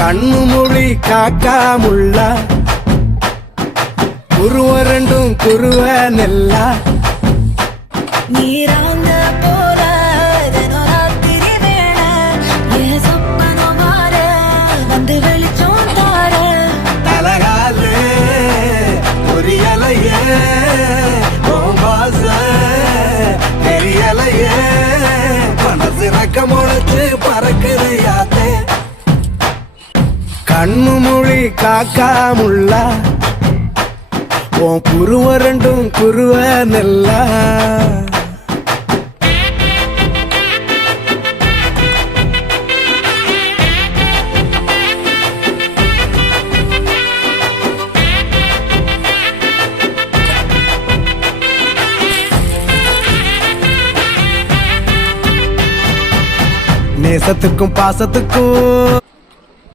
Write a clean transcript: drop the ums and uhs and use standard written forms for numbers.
கண்ணு மொழி காக்காமுள்ள குருவ ரெண்டும் குருவ நெல்லா நீராங்க போல தினராத்திரி வேளை என் சொப்பனம் மாற வந்து வெளிச்சம் தார தலகாலே பொரியலையே ஓம்பாச தெரியலையே மனசு ரக்க முளைச்சு பறக்குதையாத்தே கண்ணு மொழி காக்காமுள்ள உன் குருவ ரெண்டும் குருவ நெல்லா நேசத்துக்கும் பாசத்துக்கும்